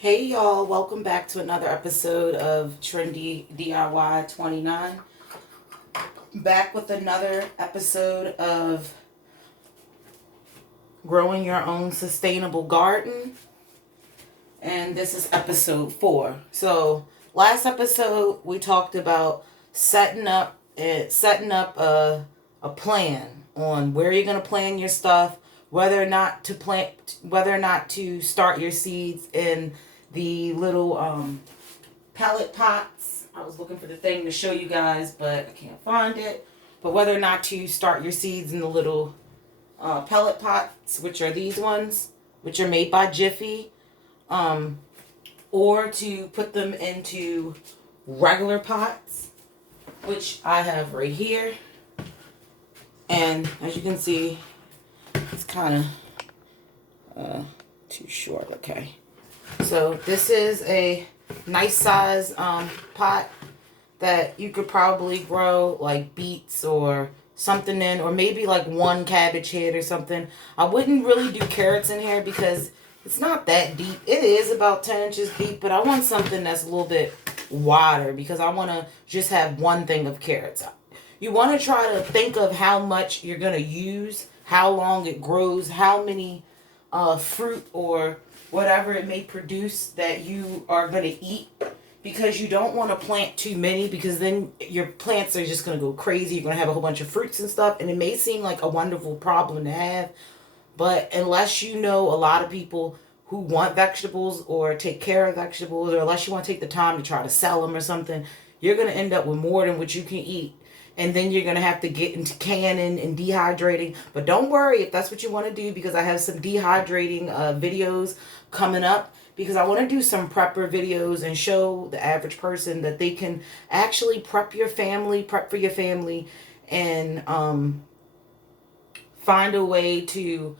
Hey y'all, welcome back to another episode of Trendy DIY 29. Back with another episode of growing your own sustainable garden. And this is episode 4. So, last episode we talked about setting up a plan on where you're going to plant your stuff, whether or not to start your seeds in the little pellet pots. I was looking for the thing to show you guys, but I can't find it. But whether or not to start your seeds in the little pellet pots, which are these ones, which are made by Jiffy, or to put them into regular pots, which I have right here. And as you can see, it's kind of too short. Okay. So this is a nice size pot that you could probably grow like beets or something in, or maybe like one cabbage head or something. I wouldn't really do carrots in here because it's not that deep. It is about 10 inches deep, but I want something that's a little bit wider because I want to just have one thing of carrots. You want to try to think of how much you're going to use, how long it grows, how many fruit or whatever it may produce that you are going to eat, because you don't want to plant too many, because then your plants are just going to go crazy. You're going to have a whole bunch of fruits and stuff, and it may seem like a wonderful problem to have, but unless you know a lot of people who want vegetables or take care of vegetables, or unless you want to take the time to try to sell them or something, you're going to end up with more than what you can eat. And then you're going to have to get into canning and dehydrating. But don't worry if that's what you want to do, because I have some dehydrating videos coming up, because I want to do some prepper videos and show the average person that they can actually prep for your family, and find a way to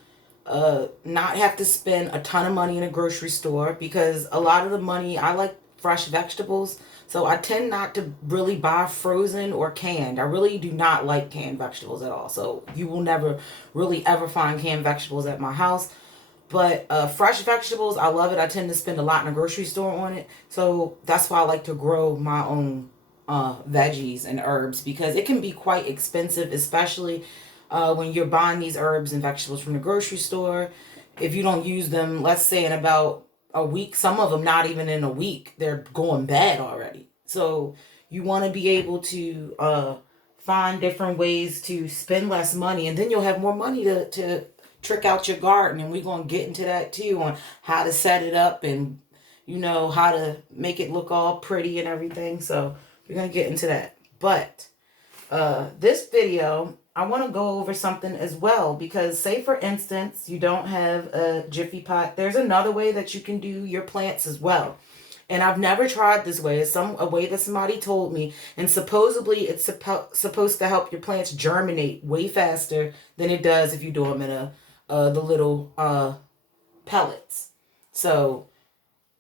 not have to spend a ton of money in a grocery store, because a lot of the money, I like fresh vegetables, so I tend not to really buy frozen or canned. I really do not like canned vegetables at all, so you will never really ever find canned vegetables at my house. But fresh vegetables, I love it. I tend to spend a lot in a grocery store on it, so that's why I like to grow my own veggies and herbs, because it can be quite expensive, especially when you're buying these herbs and vegetables from the grocery store. If you don't use them, let's say in about a week, some of them not even in a week, they're going bad already. So you want to be able to find different ways to spend less money, and then you'll have more money to trick out your garden. And we're going to get into that too, on how to set it up, and how to make it look all pretty and everything. So we're going to get into that. But this video, I want to go over something as well, because say for instance you don't have a Jiffy pot, there's another way that you can do your plants as well. And I've never tried this way. It's a way that somebody told me, and supposedly it's supposed to help your plants germinate way faster than it does if you do them in the little pellets. So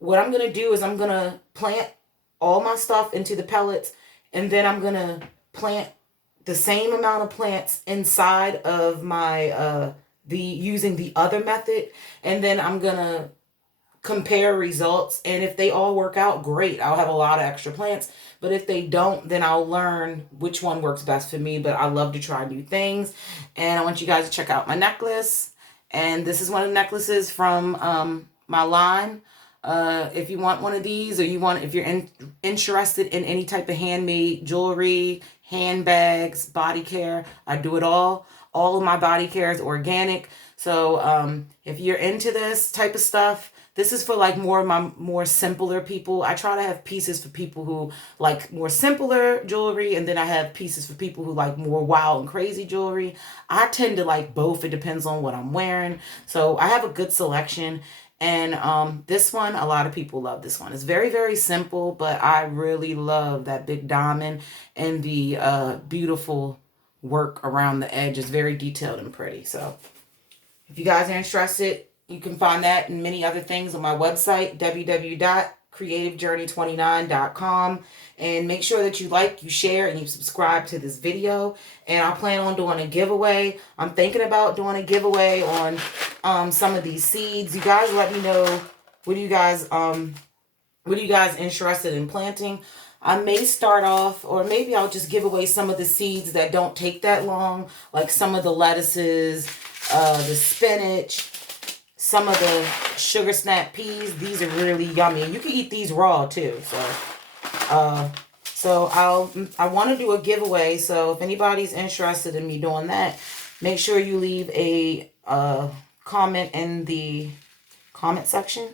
what I'm gonna do is I'm gonna plant all my stuff into the pellets, and then I'm gonna plant the same amount of plants inside of my using the other method, and then I'm gonna compare results. And if they all work out, great, I'll have a lot of extra plants. But if they don't, then I'll learn which one works best for me. But I love to try new things, and I want you guys to check out my necklace. And this is one of the necklaces from my line. If you want one of these, or if you're interested in any type of handmade jewelry, handbags, body care, I do it all. All of my body care is organic. So if you're into this type of stuff, this is for like more simpler people. I try to have pieces for people who like more simpler jewelry, and then I have pieces for people who like more wild and crazy jewelry. I tend to like both. It depends on what I'm wearing. So I have a good selection. And this one, a lot of people love this one. It's very, very simple, but I really love that big diamond and the beautiful work around the edge. It's very detailed and pretty. So if you guys are interested, you can find that and many other things on my website, www.creativejourney29.com. And make sure that you like, you share, and you subscribe to this video. And I plan on doing a giveaway. I'm thinking about doing a giveaway on some of these seeds. You guys let me know What do you guys interested in planting? I may start off, or maybe I'll just give away some of the seeds that don't take that long, like some of the lettuces, the spinach, some of the sugar snap peas. These are really yummy, and you can eat these raw too. I want to do a giveaway. So if anybody's interested in me doing that, make sure you leave a comment in the comment section,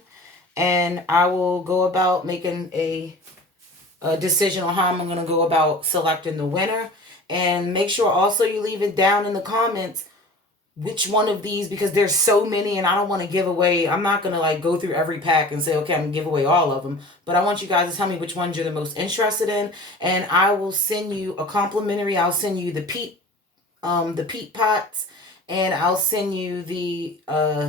and I will go about making a decision on how I'm going to go about selecting the winner. And make sure also you leave it down in the comments which one of these, because there's so many and I don't want to give away. I'm not going to like go through every pack and say, okay, I'm going to give away all of them. But I want you guys to tell me which ones you're the most interested in. And I will send you a complimentary. I'll send you the peat pots, and I'll send you the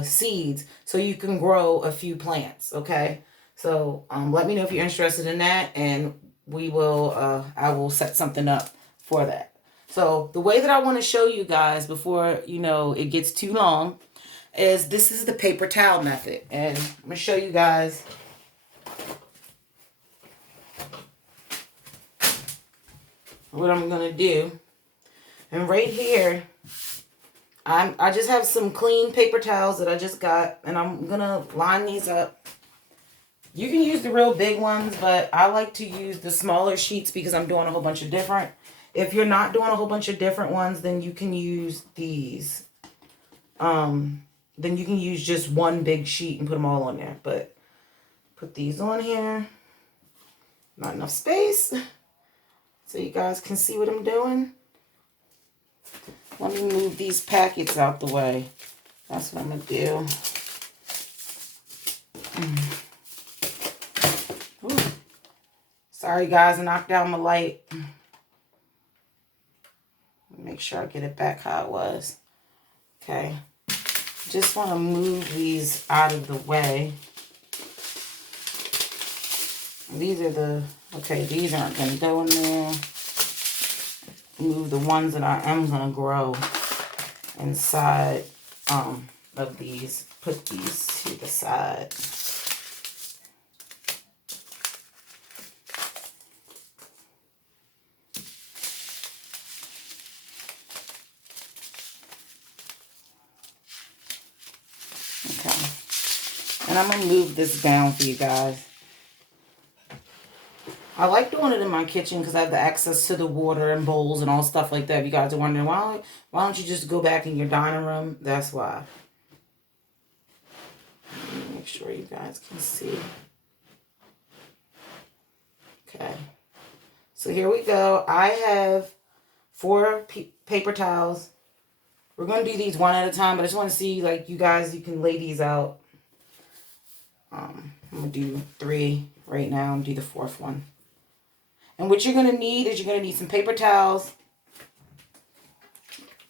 seeds so you can grow a few plants. Okay. So let me know if you're interested in that, and I will set something up for that. So the way that I want to show you guys before, it gets too long, is this is the paper towel method. And I'm going to show you guys what I'm going to do. And right here, I just have some clean paper towels that I just got, and I'm going to line these up. You can use the real big ones, but I like to use the smaller sheets because I'm doing a whole bunch of different. If you're not doing a whole bunch of different ones, then you can use these. Then you can use just one big sheet and put them all on there. But put these on here. Not enough space, so you guys can see what I'm doing. Let me move these packets out the way. That's what I'm going to do. Ooh. Sorry, guys, I knocked down my light. Make sure I get it back how it was. Okay. Just want to move these out of the way. These are these aren't going to go in there. Move the ones that I am going to grow inside of these. Put these to the side. Okay. And I'm going to move this down for you guys. I like doing it in my kitchen because I have the access to the water and bowls and all stuff like that. If you guys are wondering, why don't you just go back in your dining room? That's why. Make sure you guys can see. Okay. So here we go. I have 4 paper towels. We're going to do these one at a time, but I just want to see, like, you can lay these out. I'm going to do 3 right now and do the 4th one. And what you're going to need is some paper towels.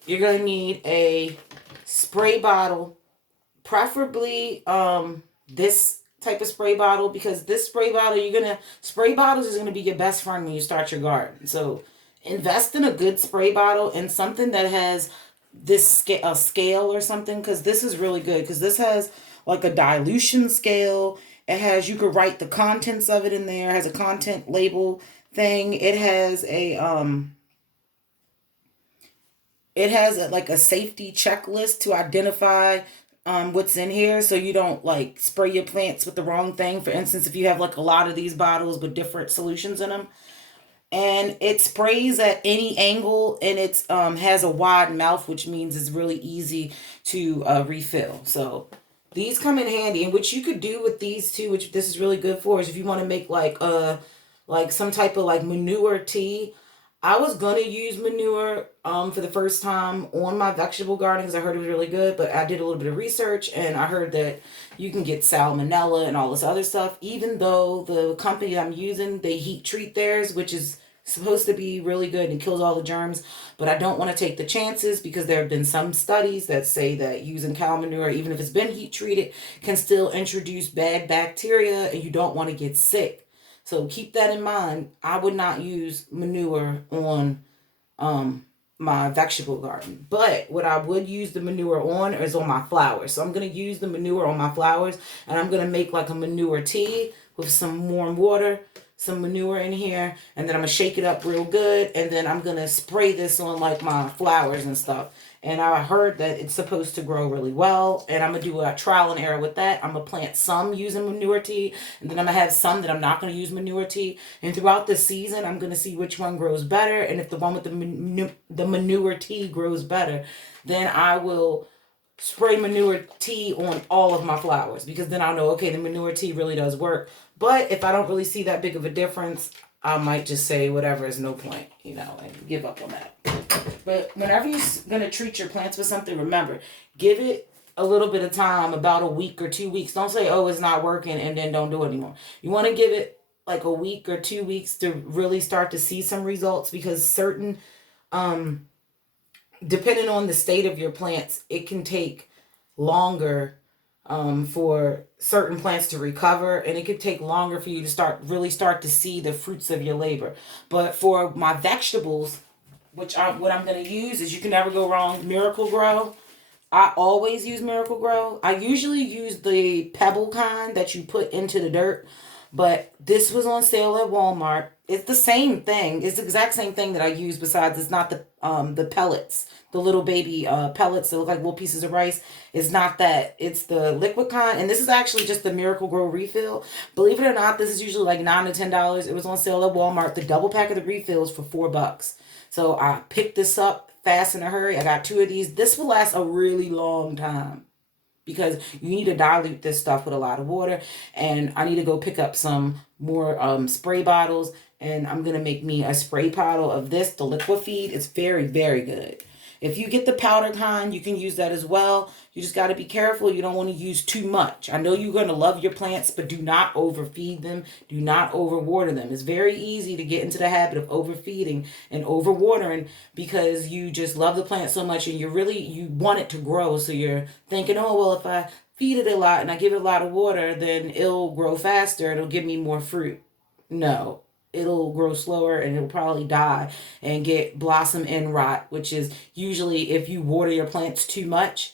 You're going to need a spray bottle, preferably this type of spray bottle, because this spray bottle, spray bottles is going to be your best friend when you start your garden. So invest in a good spray bottle and something that has this scale or something, because this is really good, because this has like a dilution scale. You could write the contents of it in there. It has a content label thing. It has like a safety checklist to identify what's in here, so you don't like spray your plants with the wrong thing. For instance, if you have like a lot of these bottles with different solutions in them, and it sprays at any angle, and it has a wide mouth, which means it's really easy to refill. So these come in handy. And what you could do with these too, which this is really good for, is if you want to make like some type of like manure tea. I was going to use manure for the first time on my vegetable garden because I heard it was really good, but I did a little bit of research and I heard that you can get salmonella and all this other stuff, even though the company I'm using, they heat treat theirs, which is supposed to be really good and kills all the germs. But I don't want to take the chances because there have been some studies that say that using cow manure, even if it's been heat treated, can still introduce bad bacteria and you don't want to get sick. So keep that in mind. I would not use manure on my vegetable garden. But what I would use the manure on is on my flowers. So I'm going to use the manure on my flowers, and I'm going to make like a manure tea with some warm water, some manure in here, and then I'm going to shake it up real good, and then I'm going to spray this on like my flowers and stuff. And I heard that it's supposed to grow really well. And I'm going to do a trial and error with that. I'm going to plant some using manure tea. And then I'm going to have some that I'm not going to use manure tea. And throughout the season, I'm going to see which one grows better. And if the one with the manure tea grows better, then I will spray manure tea on all of my flowers. Because then I'll know, okay, the manure tea really does work. But if I don't really see that big of a difference, I might just say whatever is no point, and give up on that. But whenever you're going to treat your plants with something, remember, give it a little bit of time, about a week or 2 weeks. Don't say, oh, it's not working, and then don't do it anymore. You want to give it like a week or 2 weeks to really start to see some results, because um, depending on the state of your plants, it can take longer for certain plants to recover, and it could take longer for you to really start to see the fruits of your labor. But for my vegetables, what I'm going to use is, you can never go wrong, Miracle Grow. I always use Miracle Grow. I usually use the pebble kind that you put into the dirt, but this was on sale at Walmart. It's the same thing. It's the exact same thing that I use. Besides, it's not the pellets, the little baby pellets that look like little pieces of rice. It's not that. It's the liquid kind, and this is actually just the Miracle Grow refill. Believe it or not, this is usually like $9 to $10. It was on sale at Walmart. The double pack of the refills for $4. So I picked this up fast in a hurry. I got 2 of these. This will last a really long time, because you need to dilute this stuff with a lot of water. And I need to go pick up some more spray bottles, and I'm going to make me a spray bottle of this, the liquid feed. It's very, very good. If you get the powder kind, you can use that as well. You just got to be careful. You don't want to use too much. I know you're going to love your plants, but do not overfeed them. Do not overwater them. It's very easy to get into the habit of overfeeding and overwatering, because you just love the plant so much, and you want it to grow. So you're thinking, oh, well, if I feed it a lot and I give it a lot of water, then it'll grow faster. It'll give me more fruit. No, it'll grow slower, and it'll probably die and get blossom end rot, which is usually, if you water your plants too much,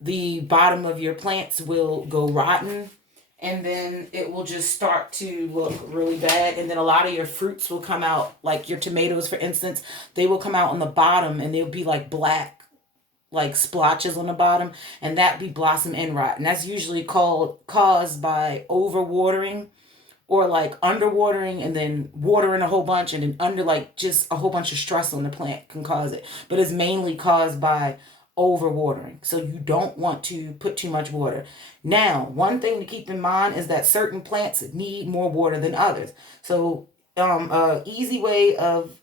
the bottom of your plants will go rotten, and then it will just start to look really bad. And then a lot of your fruits will come out, like your tomatoes, for instance, they will come out on the bottom, and they'll be like black, like splotches on the bottom, and that be blossom end rot. And that's usually caused by overwatering, or like underwatering and then watering a whole bunch, and then under, like, just a whole bunch of stress on the plant can cause it. But it's mainly caused by overwatering. So you don't want to put too much water. Now, one thing to keep in mind is that certain plants need more water than others. So a easy way of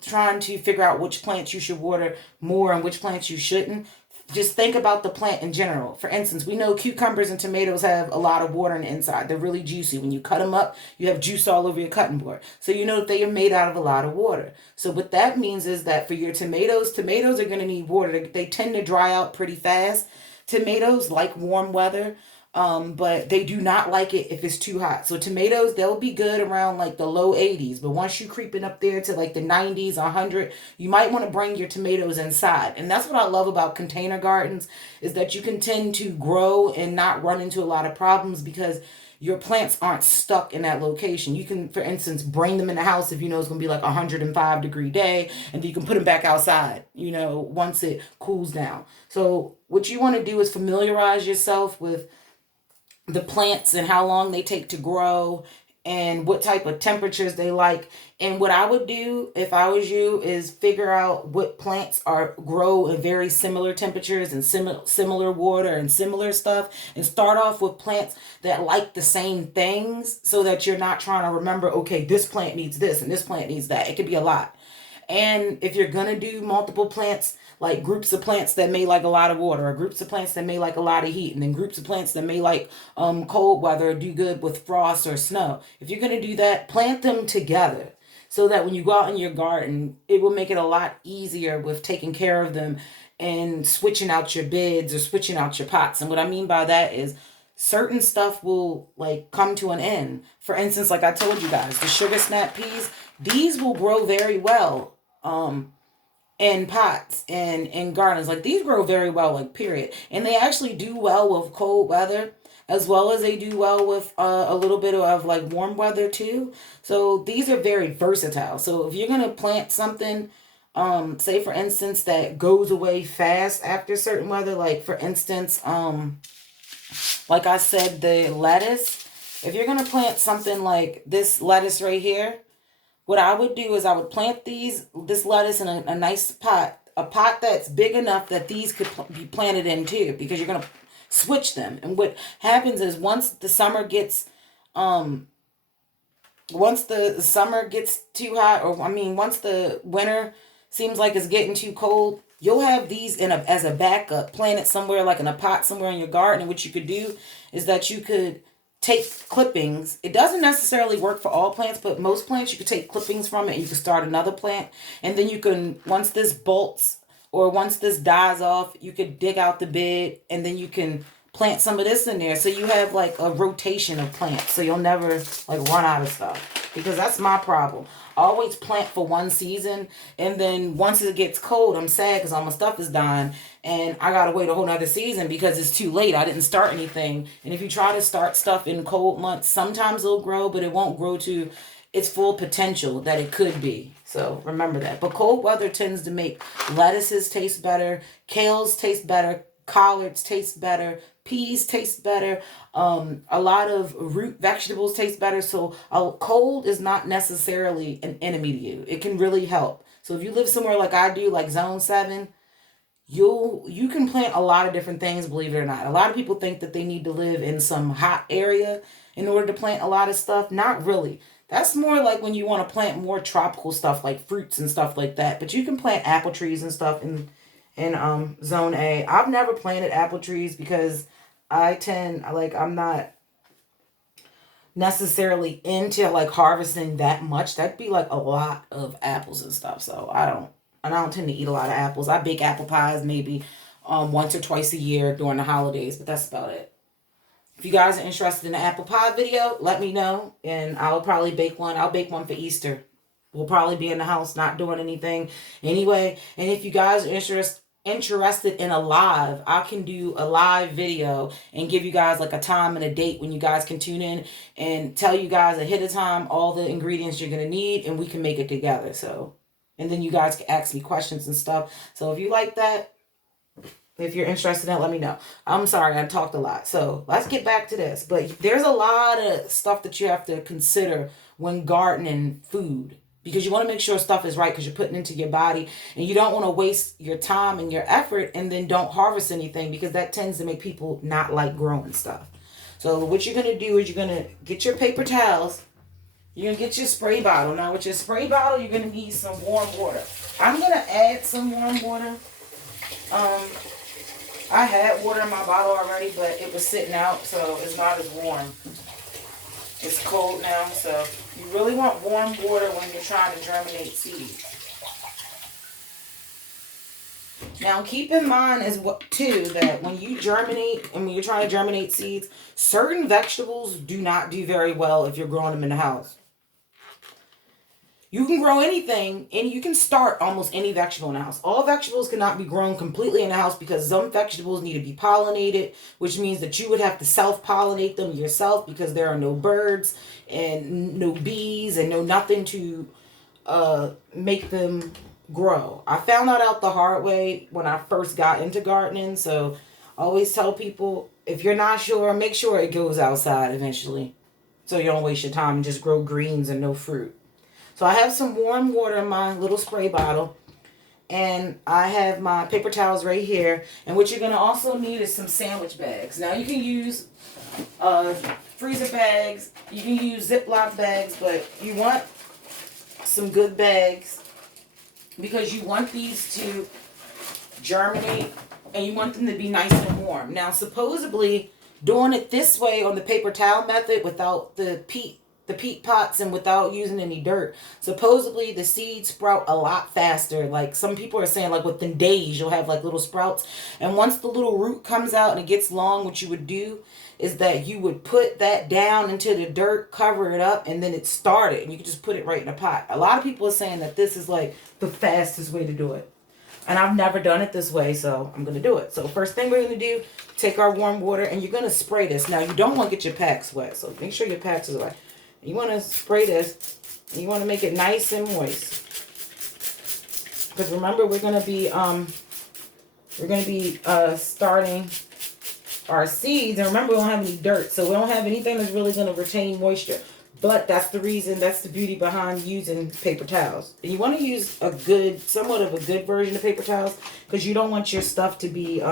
trying to figure out which plants you should water more and which plants you shouldn't, just think about the plant in general. For instance, we know cucumbers and tomatoes have a lot of water on the inside. They're really juicy. When you cut them up, you have juice all over your cutting board. So you know that they are made out of a lot of water. So what that means is that for your tomatoes are going to need water. They tend to dry out pretty fast. Tomatoes like warm weather. But they do not like it if it's too hot. So tomatoes, they'll be good around like the low 80s. But once you're creeping up there to like the 90s, 100, you might want to bring your tomatoes inside. And that's what I love about container gardens, is that you can tend to grow and not run into a lot of problems, because your plants aren't stuck in that location. You can, for instance, bring them in the house if you know it's going to be like a 105-degree day, and you can put them back outside, once it cools down. So what you want to do is familiarize yourself with the plants and how long they take to grow and what type of temperatures they like. And what I would do if I was you is figure out what plants grow in very similar temperatures and similar water and similar stuff, and start off with plants that like the same things, so that you're not trying to remember, okay, this plant needs this and this plant needs that. It could be a lot. And if you're going to do multiple plants, like groups of plants that may like a lot of water, or groups of plants that may like a lot of heat, and then groups of plants that may like cold weather or do good with frost or snow. If you're going to do that, plant them together, so that when you go out in your garden, it will make it a lot easier with taking care of them and switching out your beds or switching out your pots. And what I mean by that is, certain stuff will like come to an end. For instance, like I told you guys, the sugar snap peas, these will grow very well in pots and in gardens. Like these grow very well, like period. And they actually do well with cold weather as well as they do well with a little bit of like warm weather too. So these are very versatile. So if you're gonna plant something, say for instance that goes away fast after certain weather, like for instance, like I said, the lettuce. If you're gonna plant something like this lettuce right here, what I would do is I would plant this lettuce in a nice pot, a pot that's big enough that these could be planted in too, because you're gonna switch them. And what happens is um, once the summer gets too hot, or I mean, once the winter seems like it's getting too cold, you'll have these in a as a backup, planted somewhere like in a pot somewhere in your garden. And what you could do is that you could take clippings. It doesn't necessarily work for all plants, but most plants you could take clippings from it and you can start another plant. And then you can, once this bolts or once this dies off, you could dig out the bed and then you can plant some of this in there. So you have like a rotation of plants. So you'll never like run out of stuff. Because that's my problem. I always plant for one season, and then once it gets cold, I'm sad because all my stuff is dying, and I gotta wait a whole nother season because it's too late. I didn't start anything. And if you try to start stuff in cold months, sometimes it'll grow, but it won't grow to its full potential that it could be. So remember that. But cold weather tends to make lettuces taste better, kales taste better, collards taste better, peas taste better, a lot of root vegetables taste better. So cold is not necessarily an enemy to you. It can really help. So if you live somewhere like I do, like zone 7, you can plant a lot of different things, believe it or not. A lot of people think that they need to live in some hot area in order to plant a lot of stuff. Not really. That's more like when you want to plant more tropical stuff like fruits and stuff like that. But you can plant apple trees and stuff in zone A. I've never planted apple trees because I'm not necessarily into like harvesting that much. That'd be like a lot of apples and stuff. So I don't tend to eat a lot of apples. I bake apple pies maybe once or twice a year during the holidays, but that's about it. If you guys are interested in an apple pie video, let me know and I'll probably bake one. I'll bake one for Easter. We'll probably be in the house not doing anything anyway. And if you guys are interested in a live, I can do a live video and give you guys like a time and a date when you guys can tune in and tell you guys ahead of time all the ingredients you're going to need and we can make it together. So, and then you guys can ask me questions and stuff. So if you like that, if you're interested in it, let me know. I'm sorry, I talked a lot. So let's get back to this. But there's a lot of stuff that you have to consider when gardening food, because you want to make sure stuff is right because you're putting into your body, and you don't want to waste your time and your effort and then don't harvest anything, because that tends to make people not like growing stuff. So what you're going to do is you're going to get your paper towels. You're going to get your spray bottle. Now with your spray bottle, you're going to need some warm water. I'm going to add some warm water. I had water in my bottle already, but it was sitting out, so it's not as warm. It's cold now, so you really want warm water when you're trying to germinate seeds. Now keep in mind as well too that when you germinate and when you're trying to germinate seeds, certain vegetables do not do very well if you're growing them in the house. You can grow anything and you can start almost any vegetable in the house. All vegetables cannot be grown completely in the house because some vegetables need to be pollinated, which means that you would have to self-pollinate them yourself because there are no birds and no bees and no nothing to make them grow. I found that out the hard way when I first got into gardening. So I always tell people, if you're not sure, make sure it goes outside eventually, so you don't waste your time and just grow greens and no fruit. So I have some warm water in my little spray bottle. And I have my paper towels right here. And what you're going to also need is some sandwich bags. Now you can use freezer bags. You can use Ziploc bags. But you want some good bags, because you want these to germinate. And you want them to be nice and warm. Now supposedly doing it this way on the paper towel method without the peat pots and without using any dirt, supposedly the seeds sprout a lot faster. Like some people are saying, like within days you'll have like little sprouts. And once the little root comes out and it gets long, what you would do is that you would put that down into the dirt, cover it up, and then it started, and you could just put it right in a pot. A lot of people are saying that this is like the fastest way to do it. And I've never done it this way, so I'm going to do it. So first thing we're going to do, take our warm water, and you're going to spray this. Now, you don't want to get your packs wet, so make sure your packs is wet. You want to spray this, and you want to make it nice and moist. Because remember, we're going to be starting our seeds. And remember, we don't have any dirt, so we don't have anything that's really going to retain moisture. But that's the reason, that's the beauty behind using paper towels. And you want to use a good, somewhat of a good version of paper towels, because you don't want your stuff to be,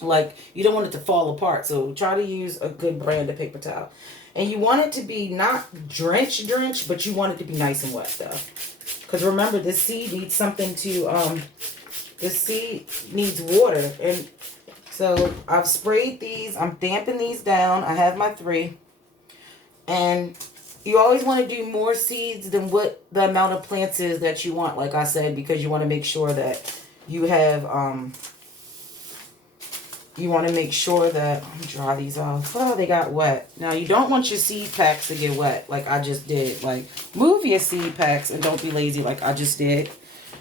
like, you don't want it to fall apart. So try to use a good brand of paper towel. And you want it to be not drenched, but you want it to be nice and wet, though. Because remember, this seed needs something to, this seed needs water. And so I've sprayed these. I'm damping these down. I have my 3. And you always want to do more seeds than what the amount of plants is that you want, like I said, because you want to make sure that you have, you want to make sure that, let me dry these off. Oh, they got wet. Now, you don't want your seed packs to get wet like I just did. Like, move your seed packs and don't be lazy like I just did.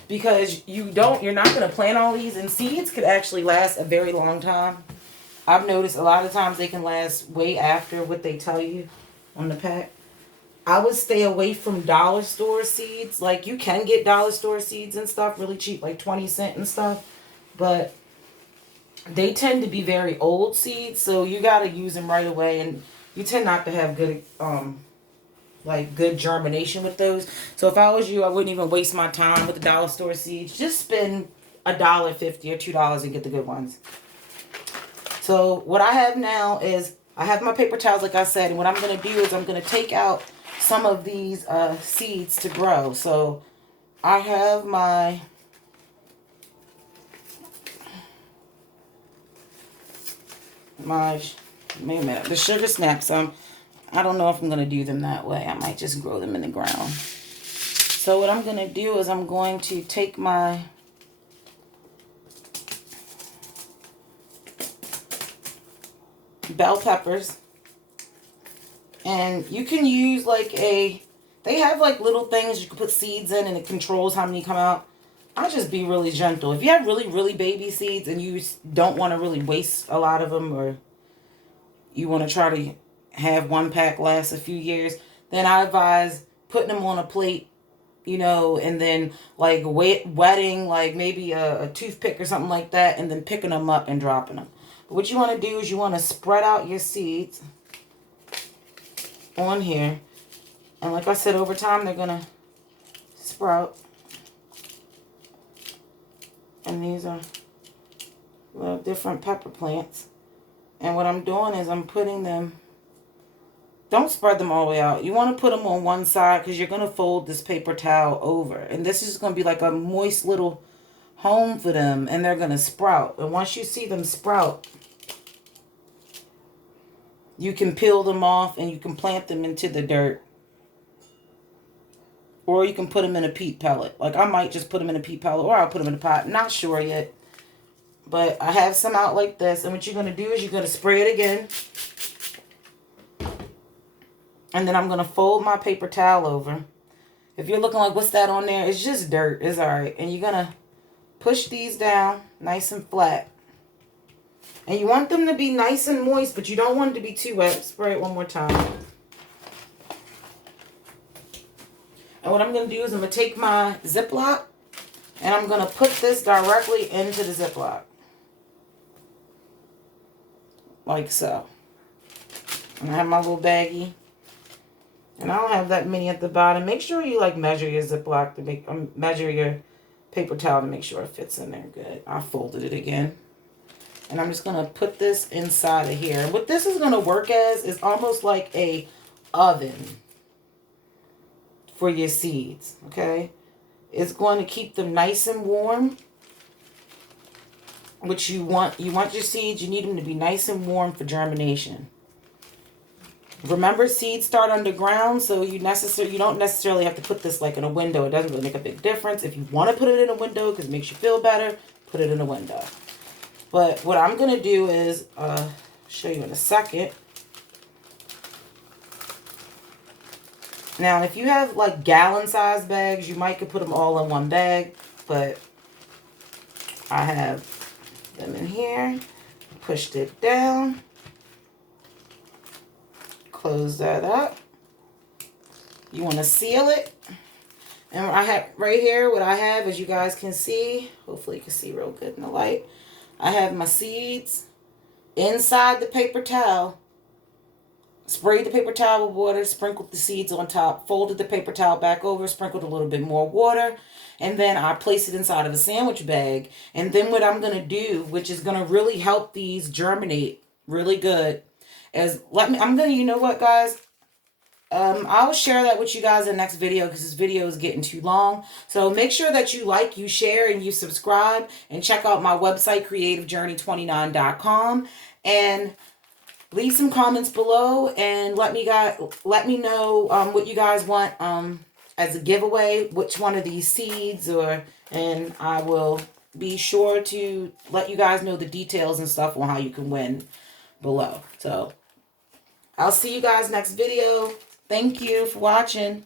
Because you're not going to plant all these, and seeds could actually last a very long time. I've noticed a lot of times they can last way after what they tell you on the pack. I would stay away from dollar store seeds. Like, you can get dollar store seeds and stuff really cheap, like 20 cents and stuff. But they tend to be very old seeds, so you got to use them right away. And you tend not to have good, like, good germination with those. So if I was you, I wouldn't even waste my time with the dollar store seeds. Just spend $1.50 or $2 and get the good ones. So what I have now is, I have my paper towels, like I said, and what I'm going to do is I'm going to take out some of these seeds to grow. So I have my wait a minute, the sugar snaps. I don't know if I'm going to do them that way. I might just grow them in the ground. So what I'm going to do is I'm going to take my bell peppers, and you can use like they have like little things you can put seeds in, and it controls how many come out. I'll just be really gentle. If you have really, really baby seeds and you don't want to really waste a lot of them, or you want to try to have one pack last a few years, then I advise putting them on a plate, you know, and then like wetting like maybe a toothpick or something like that, and then picking them up and dropping them. But what you want to do is you want to spread out your seeds on here. And like I said, over time they're going to sprout. And these are little different pepper plants. And what I'm doing is I'm putting them, don't spread them all the way out. You want to put them on one side because you're going to fold this paper towel over. And this is going to be like a moist little home for them, and they're going to sprout. And once you see them sprout, you can peel them off and you can plant them into the dirt. Or you can put them in a peat pellet. Like, I might just put them in a peat pellet, or I'll put them in a pot. Not sure yet. But I have some out like this. And what you're going to do is you're going to spray it again. And then I'm going to fold my paper towel over. If you're looking like, what's that on there? It's just dirt. It's alright. And you're going to push these down nice and flat. And you want them to be nice and moist, but you don't want it to be too wet. Spray it one more time. And what I'm going to do is I'm going to take my Ziploc, and I'm going to put this directly into the Ziploc. Like so. And I have my little baggie. And I don't have that many at the bottom. Make sure you like measure your Ziploc to make, measure your paper towel to make sure it fits in there good. I folded it again. And I'm just going to put this inside of here. And what this is going to work as is almost like a oven for your seeds, okay? It's going to keep them nice and warm, which you want your seeds, you need them to be nice and warm for germination. Remember, seeds start underground, so you don't necessarily have to put this like in a window. It doesn't really make a big difference. If you want to put it in a window because it makes you feel better, put it in a window. But what I'm going to do is show you in a second. Now, if you have like gallon-sized bags, you might could put them all in one bag. But I have them in here. Pushed it down. Close that up. You want to seal it. And I have right here, what I have, as you guys can see, hopefully you can see real good in the light. I have my seeds inside the paper towel. Sprayed the paper towel with water, sprinkled the seeds on top, folded the paper towel back over, sprinkled a little bit more water, and then I place it inside of a sandwich bag. And then what I'm going to do, which is going to really help these germinate really good, is I'm going to, you know what, guys? I'll share that with you guys in the next video because this video is getting too long. So make sure that you like, you share, and you subscribe. And check out my website, creativejourney29.com. And leave some comments below and let me know what you guys want as a giveaway, which one of these seeds, and I will be sure to let you guys know the details and stuff on how you can win below. So I'll see you guys next video. Thank you for watching.